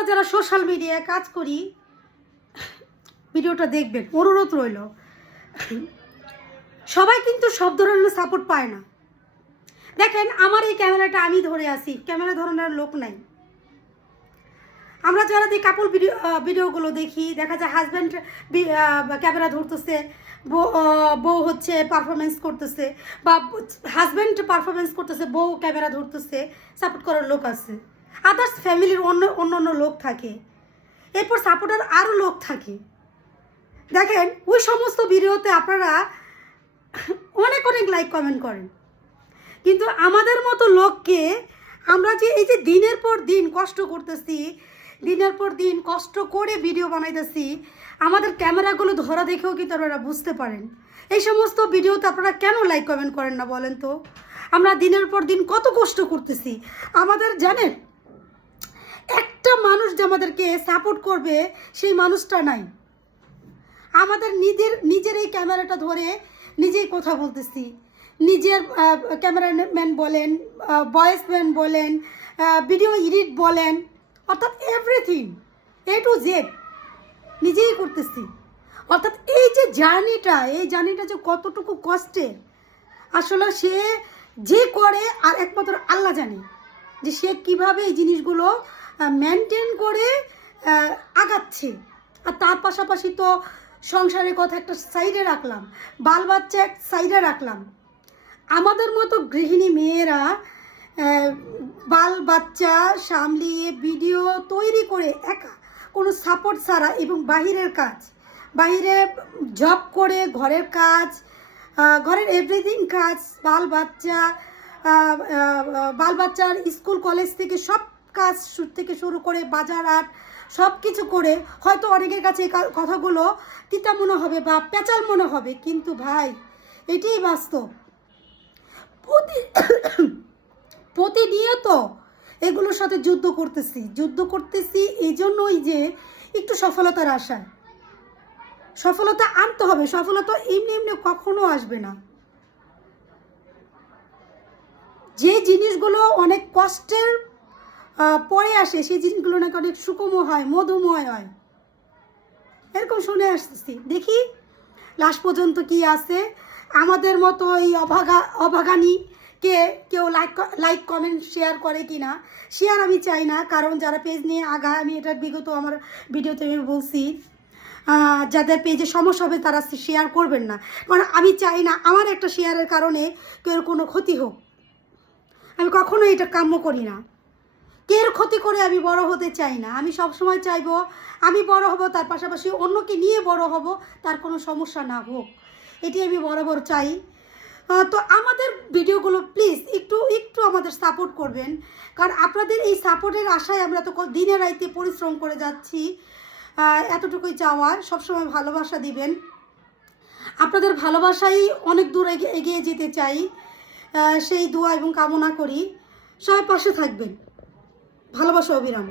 আমরা যারা সোশ্যাল মিডিয়ায় কাজ করি, ভিডিওটা দেখবেন, অনুরোধ রইল। সবাই কিন্তু সব ধরনের সাপোর্ট পায় না। দেখেন, আমার এই ক্যামেরাটা আমি ধরে আসি ক্যামেরা ধরনের লোক নাই। আমরা যারা যে কাপড় ভিডিও ভিডিওগুলো দেখি, দেখা যায় হাজব্যান্ড ক্যামেরা ধরতেছে, বউ হচ্ছে পারফরমেন্স করতেছে, বা হাজব্যান্ড পারফরমেন্স করতেছে, বউ ক্যামেরা ধরতেছে সাপোর্ট করার লোক আছে। আদার্স ফ্যামিলির অন্য অন্য অন্য লোক থাকে। এরপর সাপোর্টার আরও লোক থাকে। দেখেন, ওই সমস্ত ভিডিওতে আপনারা অনেক অনেক লাইক কমেন্ট করেন। কিন্তু আমাদের মতো লোককে আমরা যে এই যে দিনের পর দিন কষ্ট করতেছি, দিনের পর দিন কষ্ট করে ভিডিও বানাইতেছি, আমাদের ক্যামেরাগুলো ধরা দেখেও কিন্তু আপনারা বুঝতে পারেন। এই সমস্ত ভিডিওতে আপনারা কেন লাইক কমেন্ট করেন না বলেন তো? আমরা দিনের পর দিন কত কষ্ট করতেছি। আমাদের জানেন একটা মানুষ যে আমাদেরকে সাপোর্ট করবে, সেই মানুষটা নাই। আমাদের নিজের নিজের এই ক্যামেরাটা ধরে নিজেই কথা বলতেছি। নিজের ক্যামেরাম্যান বলেন ভয়েসম্যান বলেন ভিডিও এডিট বলেন, অর্থাৎ এভরিথিং এ টু জেড নিজেই করতেছি। অর্থাৎ এই যে জার্নিটা এই জার্নিটা যে কতটুকু কষ্টের, আসলে সে যে করে আর একমাত্র আল্লাহ জানে যে সে কীভাবে এই জিনিসগুলো মেনটেন করে আগাচ্ছে। আর তার পাশাপাশি তো সংসারের কথা একটা সাইডে রাখলাম বাল বাচ্চা এক সাইডে রাখলাম। আমাদের মতো গৃহিণী মেয়েরা বাল বাচ্চা সামলিয়ে ভিডিও তৈরি করে একা, কোনো সাপোর্ট ছাড়া এবং বাহিরের কাজ বাইরে জব করে, ঘরের কাজ ঘরের এভরিথিং কাজ বাল বাচ্চা বাল বাচ্চার স্কুল কলেজ থেকে সব কাজ থেকে শুরু করে বাজার হাট সব কিছু করে হয়তো অনেকের কাছে এই কথাগুলো তিতা মনে হবে বা পেঁচাল মনে হবে, কিন্তু ভাই, এটাই বাস্তব। প্রতি, প্রতিনিয়ত এগুলোর সাথে যুদ্ধ করতেছি যুদ্ধ করতেছি এই জন্যই যে একটু সফলতার আশায়। সফলতা আনতে হবে, সফলতা এমনি এমনি কখনো আসবে না। যে জিনিসগুলো অনেক কষ্টের পরে আসে, সেই জিনিসগুলো নাকি অনেক সুকমও হয়, মধুময় হয়। এরকম শুনে আসতেছি। দেখি লাস্ট পর্যন্ত কি আছে? আমাদের মতো এই অভাগা অভাগানী কে কেউ লাইক লাইক কমেন্ট শেয়ার করে কি না শেয়ার আমি চাই না, কারণ যারা পেজ নিয়ে আগা আমি এটা বিগত আমার ভিডিওতে আমি বলছি যাদের পেজে সমস্যা হবে তারা শেয়ার করবেন না। কারণ আমি চাই না আমার একটা শেয়ারের কারণে কেউ কোনো ক্ষতি হোক। আমি কখনো এটা কাম্য করি না। কের ক্ষতি করে আমি বড় হতে চাই না। আমি সব সময় চাইব, আমি বড় হব, তার পাশাপাশি অন্যকে নিয়ে বড় হব, তার কোনো সমস্যা না হোক। এটি আমি বরাবর চাই। তো আমাদের ভিডিওগুলো প্লিজ একটু একটু আমাদের সাপোর্ট করবেন। কারণ আপনাদের এই সাপোর্টের আশায় আমরা তো দিনে রাইতে পরিশ্রম করে যাচ্ছি। এতটুকুই চাওয়ার। সবসময় ভালোবাসা দিবেন। আপনাদের ভালোবাসাই অনেক দূর এগিয়ে যেতে চাই। সেই দোয়া এবং কামনা করি। সবাই পাশে থাকবেন। ভালোবাসা অবিরাম।